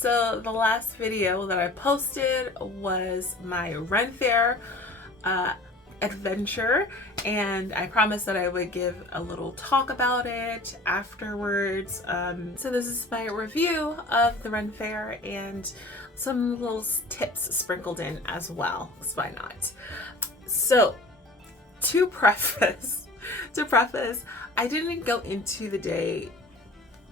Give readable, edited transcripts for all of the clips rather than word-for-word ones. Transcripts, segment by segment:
So the last video that I posted was my Ren Faire adventure, and I promised that I would give a little talk about it afterwards. So this is my review of the Ren Faire and some little tips sprinkled in as well, because why not? So to preface, I didn't go into the day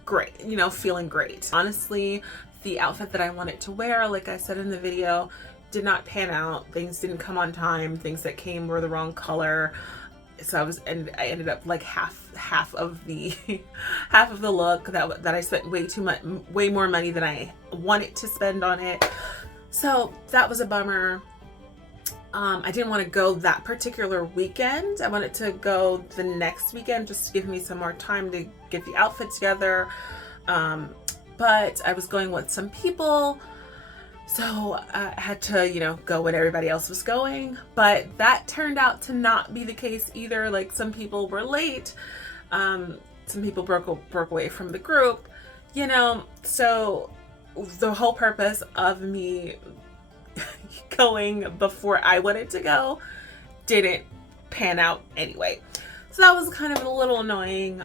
great, feeling great. Honestly, the outfit that I wanted to wear, like I said in the video, did not pan out. Things didn't come on time. Things that came were the wrong color. So I ended up like half of the half of the look that I spent way more money than I wanted to spend on it. So that was a bummer. I didn't want to go that particular weekend. I wanted to go the next weekend just to give me some more time to get the outfit together. But I was going with some people, so I had to, go when everybody else was going. But that turned out to not be the case either. Like, some people were late. Some people broke away from the group, so the whole purpose of me going before I wanted to go didn't pan out anyway. So that was kind of a little annoying.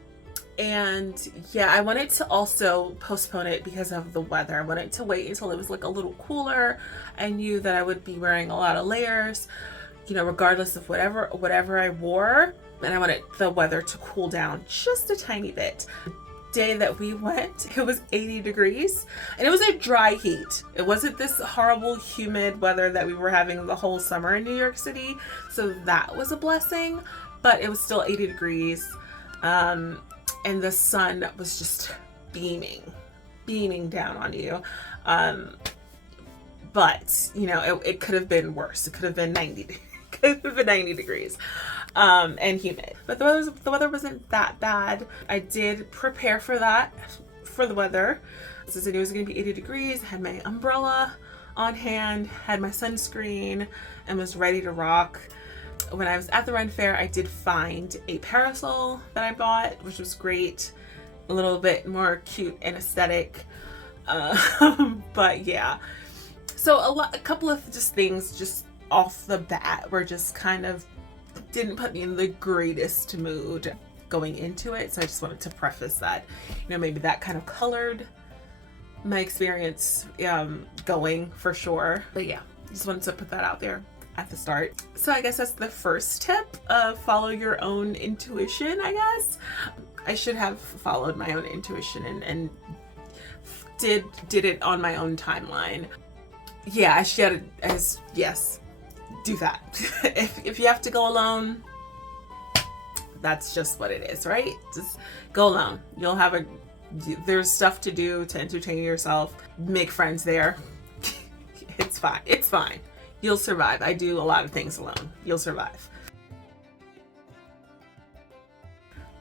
And yeah, I wanted to also postpone it because of the weather. I wanted to wait until it was like a little cooler. I knew that I would be wearing a lot of layers, regardless of whatever I wore. And I wanted the weather to cool down just a tiny bit. Day that we went, it was 80 degrees and it was a dry heat. It wasn't this horrible humid weather that we were having the whole summer in New York City, so that was a blessing, but it was still 80 degrees, and the sun was just beaming down on you, but it could have been worse. It could have been 90 degrees. And humid, but the weather wasn't that bad. I did prepare for the weather. Since I knew it was going to be 80 degrees, I had my umbrella on hand, had my sunscreen, and was ready to rock. When I was at the Ren Faire, I did find a parasol that I bought, which was great, a little bit more cute and aesthetic. But yeah, so a couple of things just off the bat were just kind of didn't put me in the greatest mood going into it. So I just wanted to preface that, maybe that kind of colored my experience going, for sure. But yeah, just wanted to put that out there at the start. So I guess that's the first tip. Follow your own intuition, I guess. I should have followed my own intuition and did it on my own timeline. Yeah, yes. Do that. If you have to go alone, that's just what it is, right? Just go alone. There's stuff to do to entertain yourself, make friends there. It's fine. You'll survive. I do a lot of things alone. You'll survive.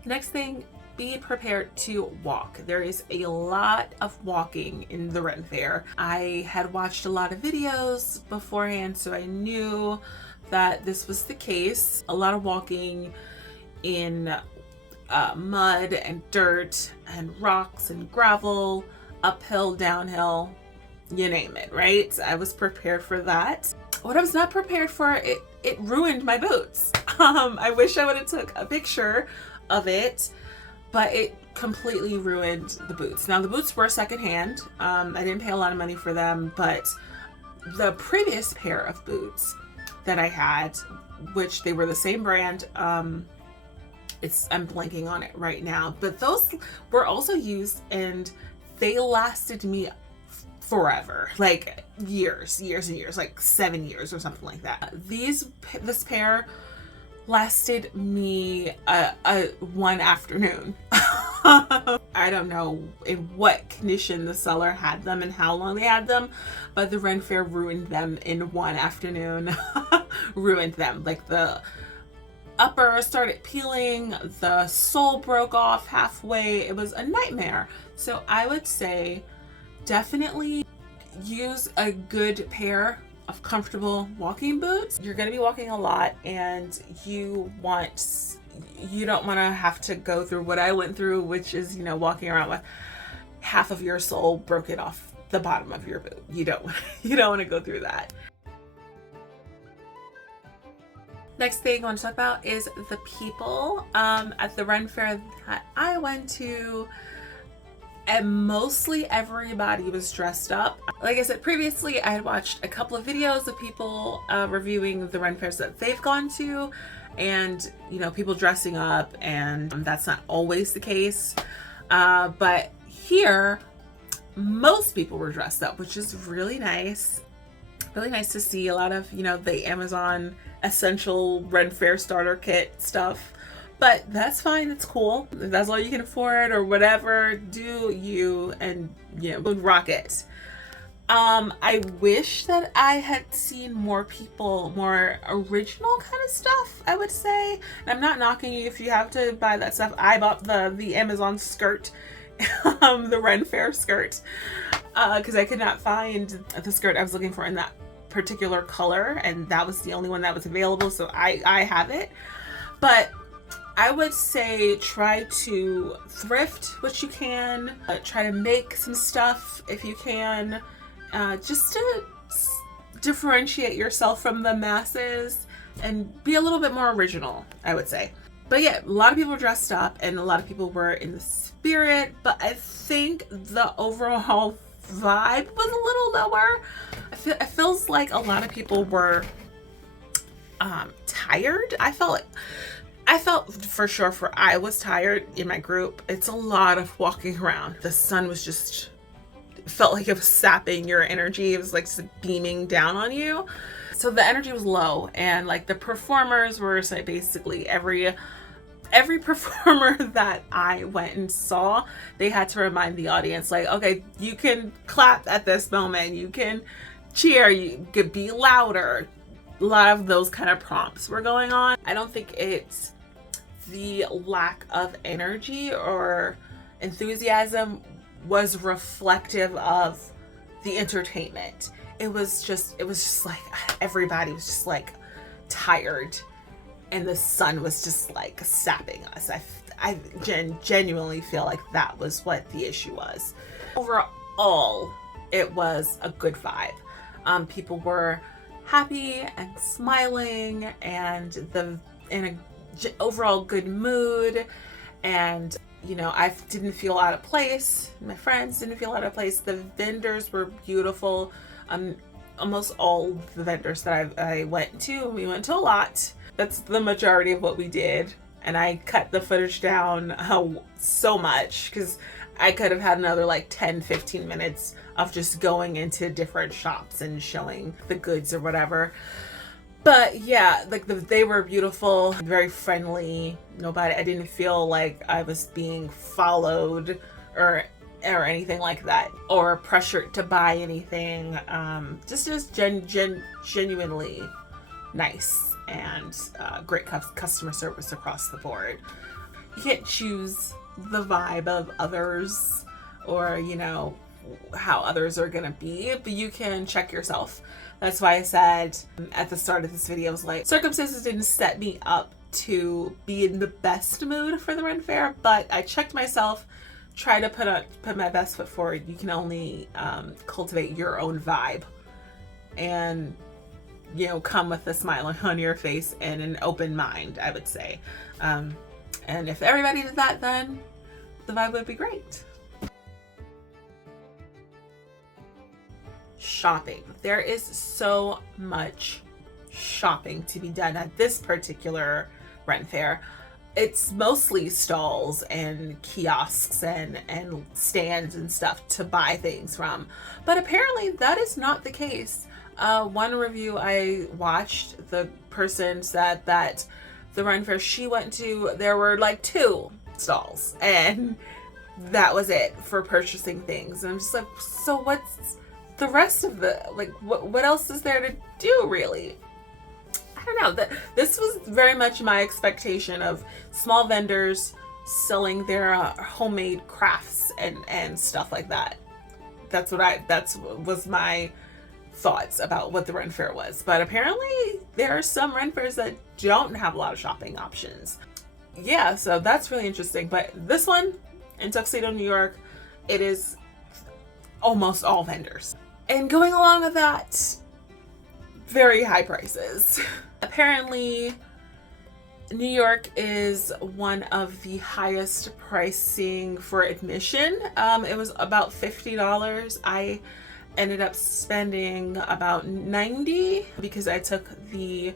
Next thing, be prepared to walk. There is a lot of walking in the Ren Faire. I had watched a lot of videos beforehand, so I knew that this was the case. A lot of walking in mud and dirt and rocks and gravel, uphill, downhill, you name it, right? I was prepared for that. What I was not prepared for, it ruined my boots. I wish I would have took a picture of it, but it completely ruined the boots. Now, the boots were secondhand. I didn't pay a lot of money for them, but the previous pair of boots that I had, which they were the same brand, I'm blanking on it right now, but those were also used and they lasted me forever, like years and years, like 7 years or something like that. This pair lasted me one afternoon. I don't know in what condition the seller had them and how long they had them, but the Ren Faire ruined them in one afternoon. Ruined them. Like, the upper started peeling, the sole broke off halfway. It was a nightmare. So I would say definitely use a good pair of comfortable walking boots. You're going to be walking a lot, and you don't want to have to go through what I went through, which is, walking around with half of your sole broken off the bottom of your boot. You don't you don't want to go through that. Next thing I want to talk about is the people at the Ren Fair that I went to. And mostly everybody was dressed up. Like I said previously, I had watched a couple of videos of people reviewing the Ren Fairs that they've gone to, and you know, people dressing up, and that's not always the case. But here, most people were dressed up, which is really nice. Really nice to see a lot of, you know, the Amazon essential Ren Fair starter kit stuff. But that's fine, it's cool. If that's all you can afford or whatever, do you, and you know, rock it. I wish that I had seen more people, more original kind of stuff, I would say. And I'm not knocking you if you have to buy that stuff. I bought the Amazon skirt, the Ren Fair skirt, because I could not find the skirt I was looking for in that particular color, and that was the only one that was available, so I have it. But I would say try to thrift what you can, try to make some stuff if you can, just to differentiate yourself from the masses and be a little bit more original, I would say. But yeah, a lot of people dressed up and a lot of people were in the spirit, but I think the overall vibe was a little lower. It feels like a lot of people were tired. I felt for sure I was tired in my group. It's a lot of walking around. The sun was just, it felt like it was sapping your energy. It was like beaming down on you. So the energy was low, and like the performers were basically every performer that I went and saw, they had to remind the audience, like, okay, you can clap at this moment, you can cheer, you could be louder. A lot of those kind of prompts were going on. I don't think it's the lack of energy or enthusiasm was reflective of the entertainment. It was just like everybody was just like tired, and the sun was just like sapping us. I genuinely feel like that was what the issue was. Overall, it was a good vibe. People were happy and smiling, and in a overall good mood, and you know, I didn't feel out of place. My friends didn't feel out of place. The vendors were beautiful. Almost all the vendors that I went to, we went to a lot. That's the majority of what we did, and I cut the footage down so much because I could have had another like 10-15 minutes of just going into different shops and showing the goods or whatever. But yeah, like they were beautiful, very friendly. I didn't feel like I was being followed or anything like that, or pressured to buy anything. Just genuinely nice, and great customer service across the board. You can't choose the vibe of others, or you know, how others are gonna be, but you can check yourself. That's why I said at the start of this video, I was like, circumstances didn't set me up to be in the best mood for the Ren Fair, but I checked myself, try to put my best foot forward. You can only cultivate your own vibe, and you know, come with a smile on your face and an open mind, I would say. And if everybody did that, then the vibe would be great. Shopping. There is so much shopping to be done at this particular Ren Fair. It's mostly stalls and kiosks and stands and stuff to buy things from. But apparently that is not the case. One review I watched, the person said that the Ren Fair she went to, there were like 2 stalls, and that was it for purchasing things. And I'm just like, so what's the rest of the, like, what else is there to do, really? I don't know. This was very much my expectation of small vendors selling their homemade crafts and stuff like that. That's what was my thoughts about what the Ren Fair was. But apparently there are some Ren Fairs that don't have a lot of shopping options. Yeah, so that's really interesting. But this one in Tuxedo, New York, it is almost all vendors. And going along with that, very high prices. Apparently, New York is one of the highest pricing for admission. It was about $50. I ended up spending about $90 because I took the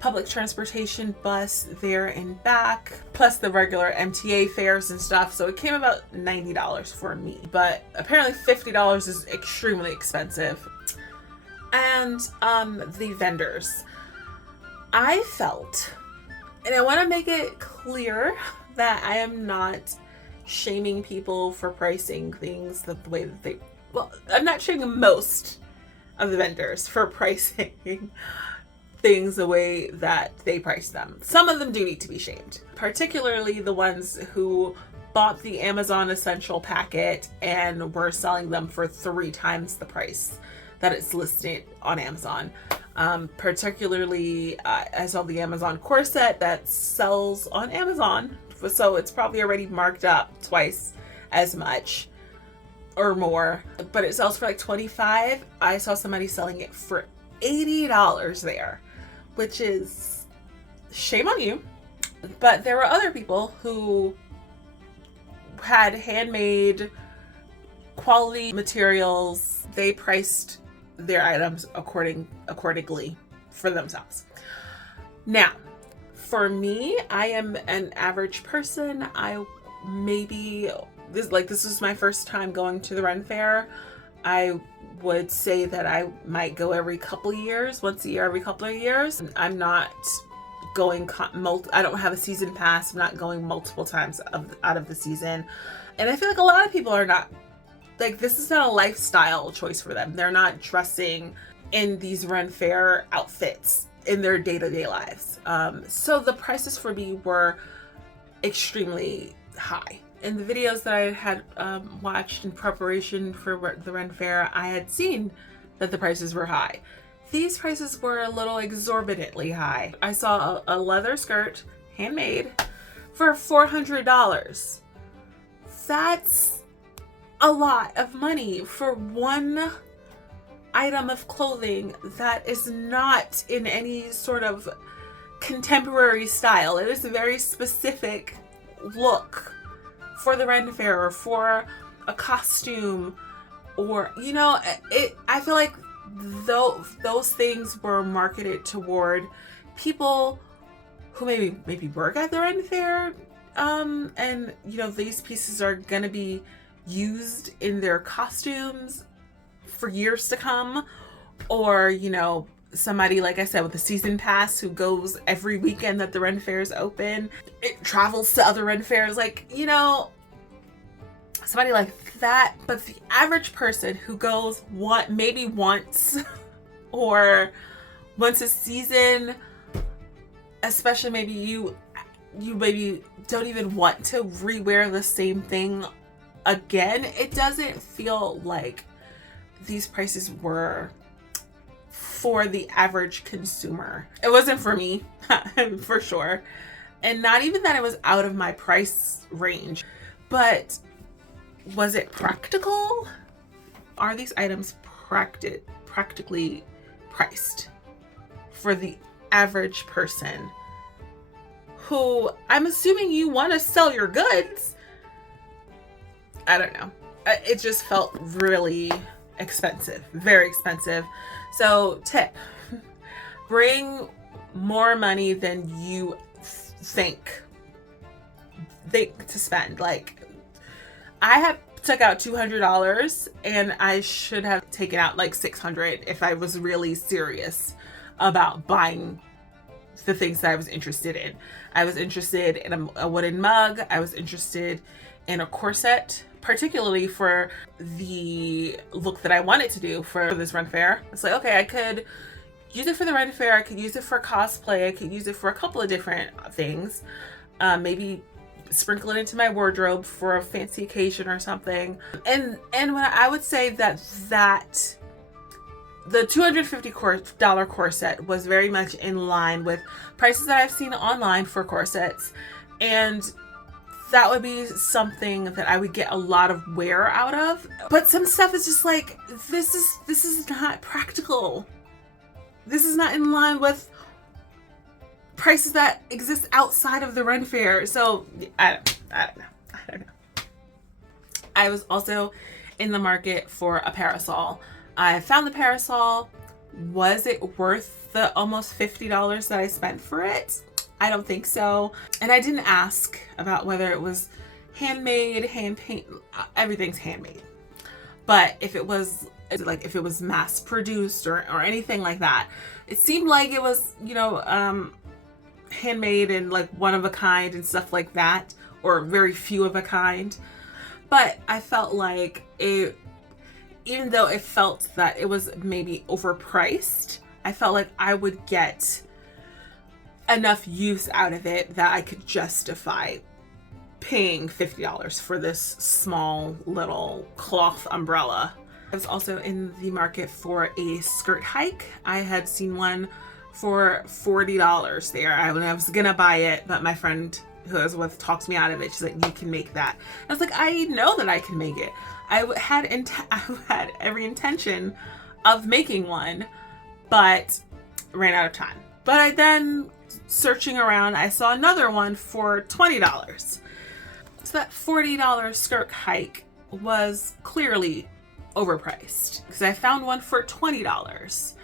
public transportation bus there and back, plus the regular MTA fares and stuff. So it came about $90 for me. But apparently $50 is extremely expensive. And the vendors. I felt, and I want to make it clear that I am not shaming people for pricing things the way that they, well, I'm not shaming most of the vendors for pricing things the way that they price them. Some of them do need to be shamed, particularly the ones who bought the Amazon Essential packet and were selling them for 3 times the price that it's listed on Amazon. Particularly, I saw the Amazon corset that sells on Amazon, so it's probably already marked up twice as much or more, but it sells for like $25. I saw somebody selling it for $80 there, which is shame on you. But there were other people who had handmade quality materials. They priced their items accordingly for themselves. Now, for me, I am an average person. This is my first time going to the Ren Fair. I would say that I might go every couple of years, once a year, every couple of years. I'm not going, I don't have a season pass. I'm not going multiple times out of the season. And I feel like a lot of people are not. Like, this is not a lifestyle choice for them. They're not dressing in these Ren Fair outfits in their day-to-day lives. So the prices for me were extremely high. In the videos that I had watched in preparation for the Ren Fair, I had seen that the prices were high. These prices were a little exorbitantly high. I saw a leather skirt, handmade, for $400. That's a lot of money for one item of clothing that is not in any sort of contemporary style. It is a very specific look for the Ren Fair or for a costume, or, you know, I feel like those things were marketed toward people who maybe work at the Ren Fair, and, you know, these pieces are gonna be used in their costumes for years to come, or, you know, somebody, like I said, with a season pass who goes every weekend that the Ren Fair is open. It travels to other Ren Fairs, like, you know, somebody like that. But the average person who goes maybe once or once a season, especially maybe you maybe don't even want to rewear the same thing again, it doesn't feel like these prices were for the average consumer. It wasn't for me, for sure. And not even that it was out of my price range, but was it practical? Are these items practically priced for the average person who, I'm assuming you want to sell your goods? I don't know. It just felt really expensive, very expensive. So tip, bring more money than you think to spend. Like, I took out $200 and I should have taken out like $600 if I was really serious about buying the things that I was interested in. I was interested in a wooden mug. I was interested in a corset, particularly for the look that I wanted to do for this Ren Fair. It's like, okay, I could use it for the Ren Fair. I could use it for cosplay. I could use it for a couple of different things. Maybe sprinkle it into my wardrobe for a fancy occasion or something. And when I would say that the $250 corset was very much in line with prices that I've seen online for corsets, and that would be something that I would get a lot of wear out of. But some stuff is just like, this is not practical. This is not in line with prices that exist outside of the Ren Fair. So I don't know. I was also in the market for a parasol. I found the parasol. Was it worth the almost $50 that I spent for it? I don't think so. And I didn't ask about whether it was handmade, hand paint, everything's handmade. But if it was mass produced or anything like that, it seemed like it was, handmade and like one of a kind and stuff like that, or very few of a kind. But I felt like it, even though it felt that it was maybe overpriced, I felt like I would get enough use out of it that I could justify paying $50 for this small little cloth umbrella. I was also in the market for a skirt hike. I had seen one for $40 there. I was gonna buy it, but my friend who I was with talked me out of it. She's like, you can make that. I was like, I know that I can make it. I had every intention of making one, but ran out of time. But I then, searching around, I saw another one for $20. So that $40 skirt hike was clearly overpriced, because I found one for $20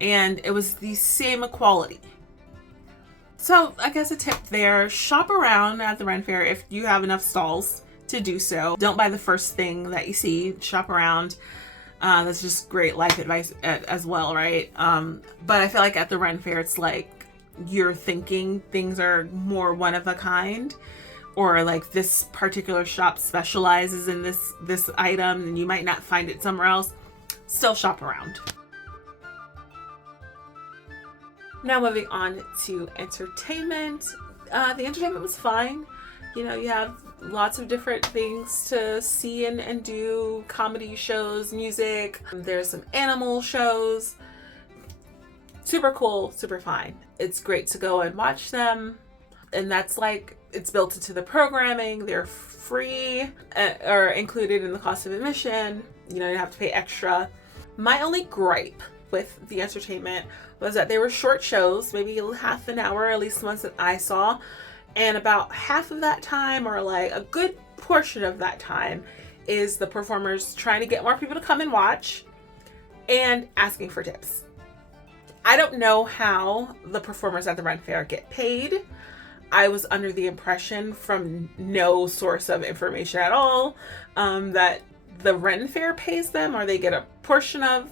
and it was the same quality. So I guess a tip there, shop around at the Ren Fair if you have enough stalls to do so. Don't buy the first thing that you see, shop around. That's just great life advice as well, right? But I feel like at the Ren Fair, it's like you're thinking things are more one of a kind, or like this particular shop specializes in this item and you might not find it somewhere else. Still shop around. Now moving on to entertainment. The entertainment was fine. You have lots of different things to see and do. Comedy shows, music. There's some animal shows. Super cool, super fine. It's great to go and watch them. And that's like, it's built into the programming. They're free or included in the cost of admission. You don't have to pay extra. My only gripe with the entertainment was that they were short shows, maybe half an hour, at least the ones that I saw. And about half of that time, or like a good portion of that time, is the performers trying to get more people to come and watch and asking for tips. I don't know how the performers at the Ren Fair get paid. I was under the impression from no source of information at all that the Ren Fair pays them, or they get a portion of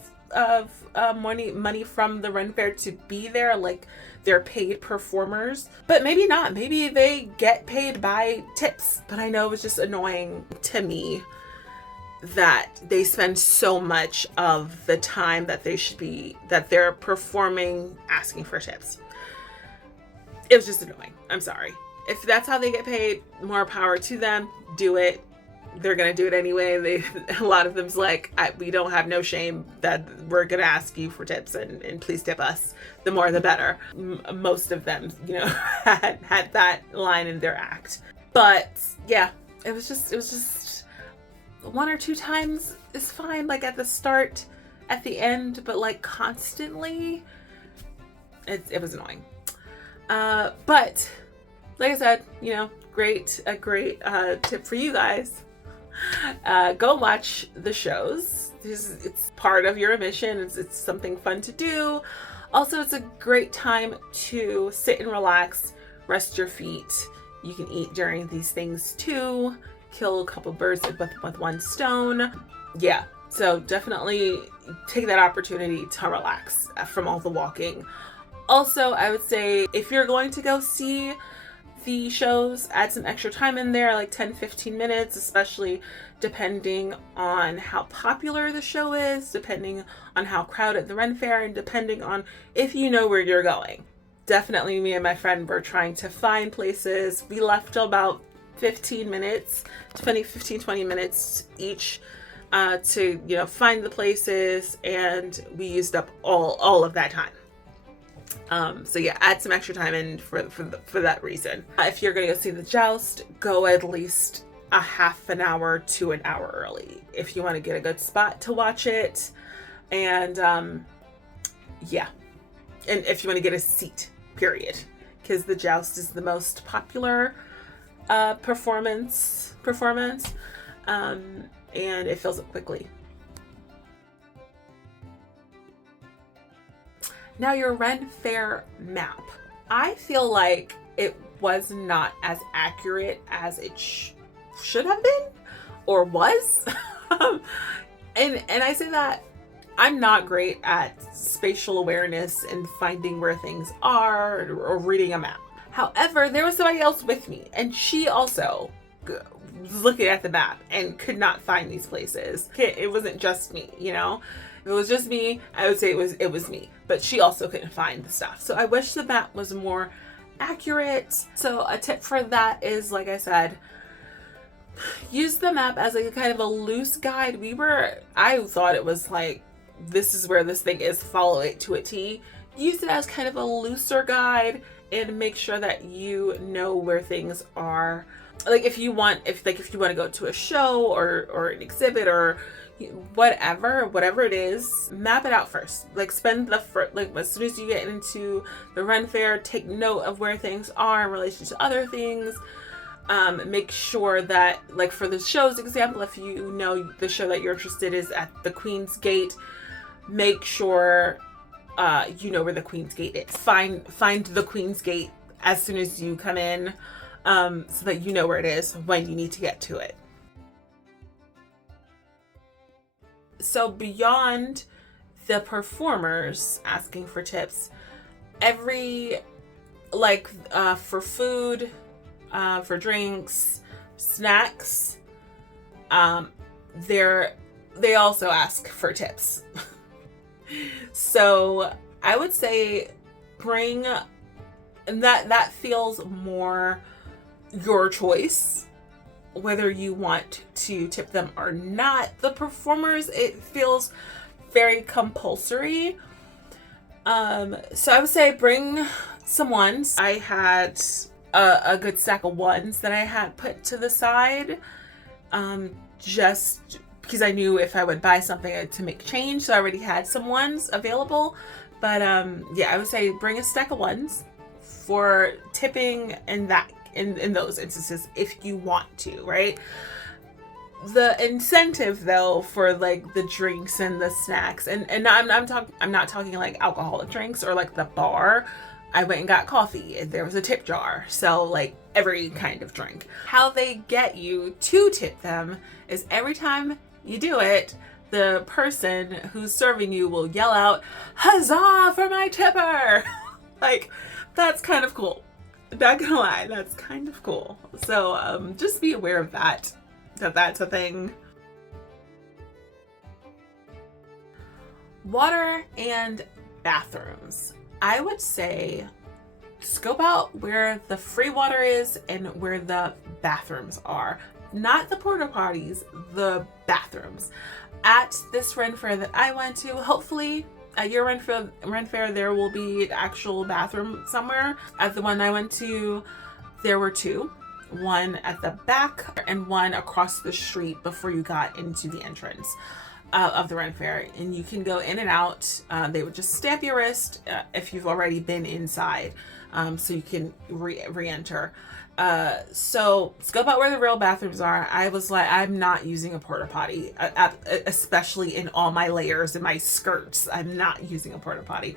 money from the Ren Fair to be there, like they're paid performers. But maybe not. Maybe they get paid by tips. But I know it was just annoying to me that they spend so much of the time that they're performing asking for tips. It was just annoying. I'm sorry. If that's how they get paid, more power to them. Do it. They're gonna do it anyway. A lot of them's like, we don't have no shame that we're gonna ask you for tips and please tip us. The more the better. Most of them, had that line in their act. But yeah, it was just one or two times is fine. Like at the start, at the end, but like constantly, it was annoying. But like I said, a great tip for you guys. Go watch the shows. It's part of your admission. It's something fun to do. Also, it's a great time to sit and relax, rest your feet. You can eat during these things too. Kill a couple birds with one stone. Yeah, so definitely take that opportunity to relax from all the walking. Also, I would say if you're going to go see the shows, add some extra time in there, like 10-15 minutes, especially depending on how popular the show is, depending on how crowded the Ren Fair, and depending on if you know where you're going. Definitely me and my friend were trying to find places. We left about 15 minutes, 20 minutes each to find the places, and we used up all of that time. So yeah, add some extra time in for that reason. If you're gonna go see the joust, go at least a half an hour to an hour early if you want to get a good spot to watch it. And yeah, and if you want to get a seat, period, because the joust is the most popular performance, and it fills up quickly. Now, your Ren Faire map. I feel like it was not as accurate as it should have been or was. and I say that I'm not great at spatial awareness and finding where things are or reading a map. However, there was somebody else with me, and she also was looking at the map and could not find these places. It wasn't just me, you know? If it was just me, I would say it was me, but she also couldn't find the stuff. So I wish the map was more accurate. So a tip for that is, like I said, use the map as like a kind of a loose guide. I thought it was like, this is where this thing is, follow it to a T. Use it as kind of a looser guide and make sure that you know where things are. Like if you want to go to a show or an exhibit or whatever it is, map it out first. Like spend as soon as you get into the Ren Faire, take note of where things are in relation to other things. Make sure that, like for the show's example, if you know the show that you're interested is at the Queen's Gate, make sure you know where the Queen's Gate is. Find the Queen's Gate as soon as you come in, so that you know where it is when you need to get to it. So beyond the performers asking for tips, for food, for drinks, snacks, they also ask for tips. So I would say that feels more your choice, whether you want to tip them or not. The performers, it feels very compulsory. So I would say bring some ones. I had a good stack of ones that I had put to the side, just because I knew if I would buy something I had to make change. So I already had some ones available. But yeah, I would say bring a stack of ones for tipping in those instances if you want to, right? The incentive though for like the drinks and the snacks, and I'm not talking like alcoholic drinks or like the bar. I went and got coffee and there was a tip jar. So like every kind of drink. How they get you to tip them is every time you do it, the person who's serving you will yell out, "Huzzah for my tipper!" Like, that's kind of cool. Not gonna lie, that's kind of cool. So just be aware of that's a thing. Water and bathrooms. I would say scope out where the free water is and where the bathrooms are. Not the porta potties, the bathrooms. At this Ren Faire that I went to, hopefully at your Ren Faire there will be an actual bathroom somewhere. At the one I went to, there were two. One at the back and one across the street before you got into the entrance of the Ren Faire. And you can go in and out. They would just stamp your wrist if you've already been inside, so you can re-enter. So scope out where the real bathrooms are. I was like, I'm not using a porta potty, especially in all my layers and my skirts. I'm not using a porta potty.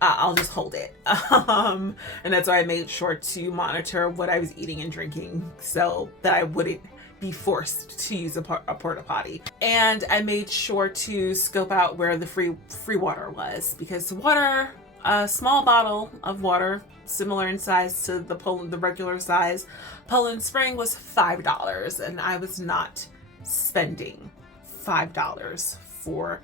I'll just hold it. And that's why I made sure to monitor what I was eating and drinking so that I wouldn't be forced to use a porta potty. And I made sure to scope out where the free water was, because water, a small bottle of water, similar in size to the regular size Poland Spring, was $5, and I was not spending $5 for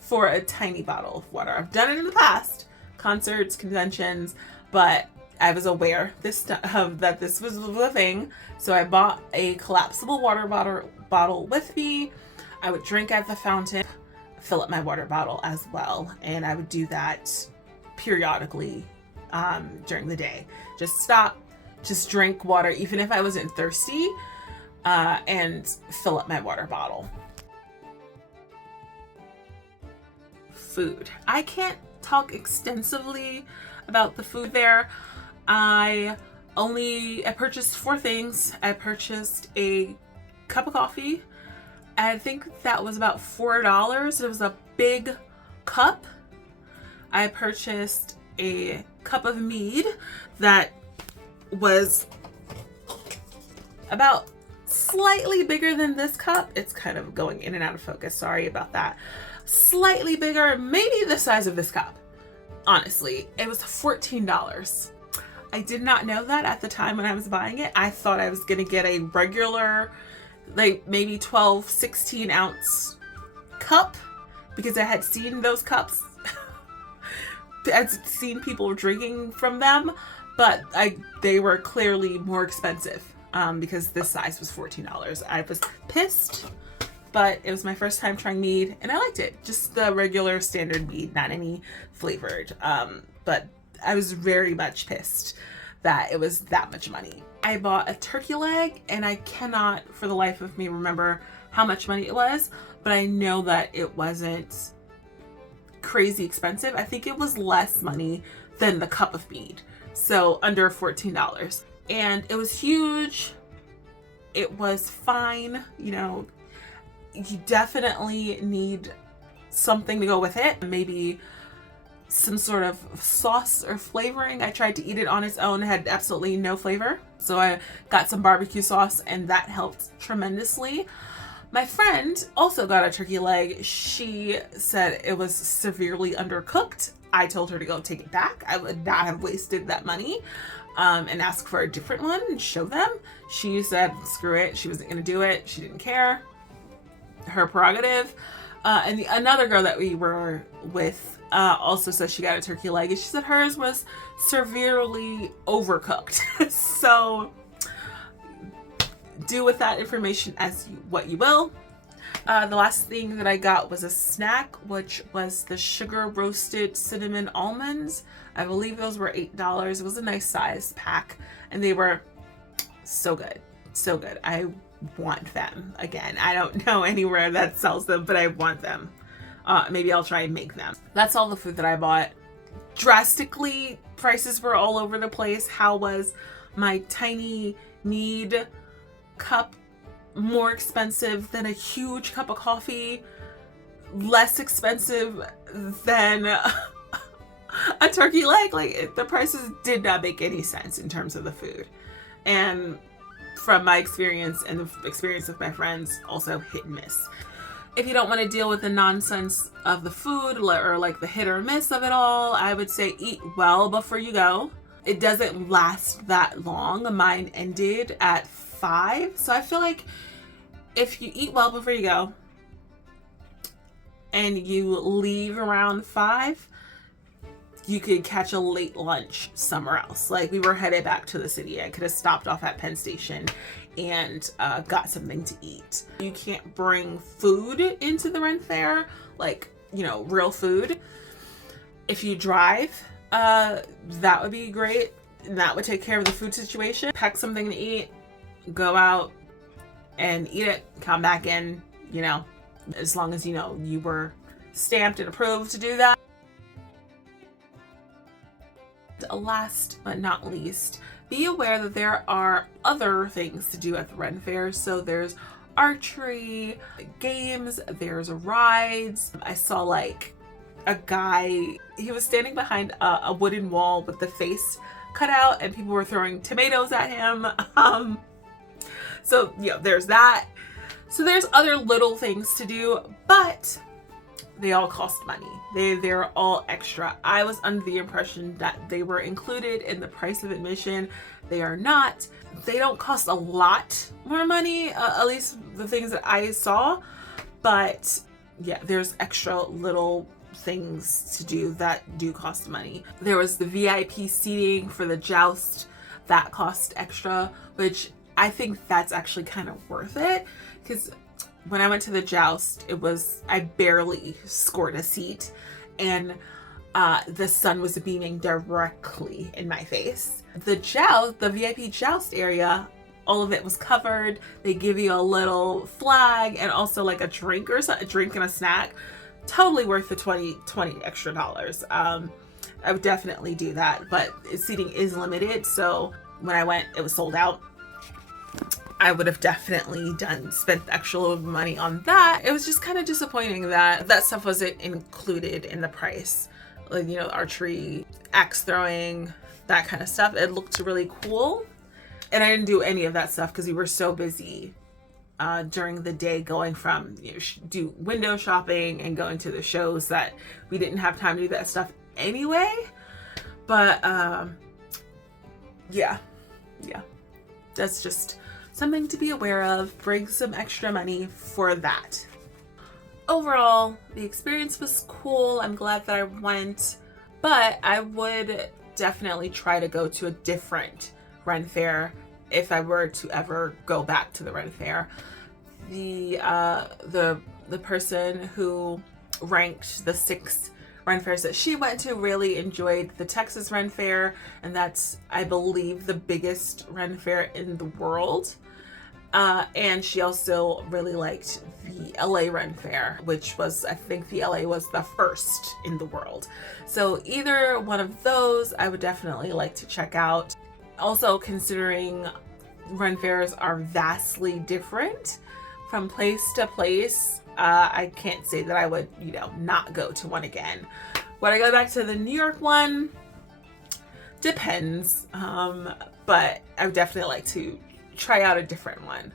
for a tiny bottle of water. I've done it in the past, concerts, conventions, but I was aware that this was the thing, so I bought a collapsible water bottle with me. I would drink at the fountain, fill up my water bottle as well, and I would do that periodically during the day. Just stop, just drink water, even if I wasn't thirsty, and fill up my water bottle. Food. I can't talk extensively about the food there. I purchased 4 things. I purchased a cup of coffee. I think that was about $4. It was a big cup. I purchased a cup of mead that was about slightly bigger than this cup. It's kind of going in and out of focus. Sorry about that. Slightly bigger, maybe the size of this cup. Honestly, it was $14. I did not know that at the time when I was buying it. I thought I was gonna get a regular, like maybe 12, 16 ounce cup, because I had seen those cups. I'd seen people drinking from them, but they were clearly more expensive because this size was $14. I was pissed, but it was my first time trying mead and I liked it. Just the regular standard mead, not any flavored. But I was very much pissed that it was that much money. I bought a turkey leg and I cannot for the life of me remember how much money it was, but I know that it wasn't crazy expensive. I think it was less money than the cup of mead. So under $14. And it was huge. It was fine. You know, you definitely need something to go with it. Maybe some sort of sauce or flavoring. I tried to eat it on its own. It had absolutely no flavor. So I got some barbecue sauce and that helped tremendously. My friend also got a turkey leg. She said it was severely undercooked. I told her to go take it back. I would not have wasted that money and ask for a different one and show them. She said, screw it. She wasn't going to do it. She didn't care. Her prerogative. And another girl that we were with also said she got a turkey leg. And she said hers was severely overcooked. So do with that information as what you will. The last thing that I got was a snack, which was the sugar roasted cinnamon almonds. I believe those were $8. It was a nice size pack and they were so good. So good. I want them again. I don't know anywhere that sells them, but I want them. Maybe I'll try and make them. That's all the food that I bought. Drastically, prices were all over the place. How was my tiny mead cup more expensive than a huge cup of coffee, less expensive than a turkey leg? Like, the prices did not make any sense in terms of the food. And from my experience and the experience of my friends, also hit and miss. If you don't want to deal with the nonsense of the food or like the hit or miss of it all, I would say eat well before you go. It doesn't last that long. Mine ended at 5. So I feel like if you eat well before you go and you leave around 5, you could catch a late lunch somewhere else. Like, we were headed back to the city. I could have stopped off at Penn Station and got something to eat. You can't bring food into the Ren Faire, like, you know, real food. If you drive, that would be great. And that would take care of the food situation. Pack something to eat, go out and eat it, come back in, you know, as long as you know you were stamped and approved to do that. Last but not least, be aware that there are other things to do at the Ren Faire. So there's archery, games, there's rides. I saw like a guy, he was standing behind a wooden wall with the face cut out and people were throwing tomatoes at him. So, yeah, there's that. So there's other little things to do, but they all cost money. They're all extra. I was under the impression that they were included in the price of admission. They are not. They don't cost a lot more money, at least the things that I saw. But yeah, there's extra little things to do that do cost money. There was the VIP seating for the joust that cost extra, which I think that's actually kind of worth it, because when I went to the joust, I barely scored a seat, and the sun was beaming directly in my face. The joust, the VIP joust area, all of it was covered. They give you a little flag and also like a drink or something, a drink and a snack. Totally worth the $20 extra. I would definitely do that, but seating is limited. So when I went, it was sold out. I would have definitely spent extra money on that. It was just kind of disappointing that that stuff wasn't included in the price. Like, you know, archery, axe throwing, that kind of stuff. It looked really cool. And I didn't do any of that stuff because we were so busy during the day going from, you know, do window shopping and going to the shows that we didn't have time to do that stuff anyway. But yeah, that's just something to be aware of. Bring some extra money for that. Overall, the experience was cool. I'm glad that I went, but I would definitely try to go to a different Ren Fair if I were to ever go back to the Ren Fair. The person who ranked the 6 Ren Fairs that she went to really enjoyed the Texas Ren Fair, and that's, I believe, the biggest Ren Fair in the world. And she also really liked the LA Ren Fair, which was, I think the LA was the first in the world. So either one of those I would definitely like to check out. Also, considering Ren Fairs are vastly different from place to place, I can't say that I would, you know, not go to one again. Would I go back to the New York one? Depends. But I would definitely like to try out a different one.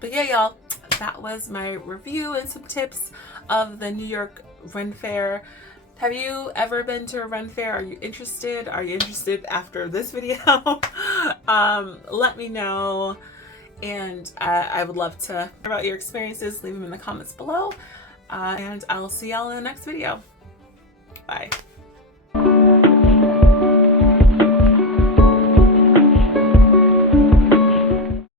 But yeah, y'all, that was my review and some tips of the New York Ren Fair. Have you ever been to a Ren Fair? Are you interested? Are you interested after this video? Let me know. And I would love to hear about your experiences. Leave them in the comments below. And I'll see y'all in the next video. Bye.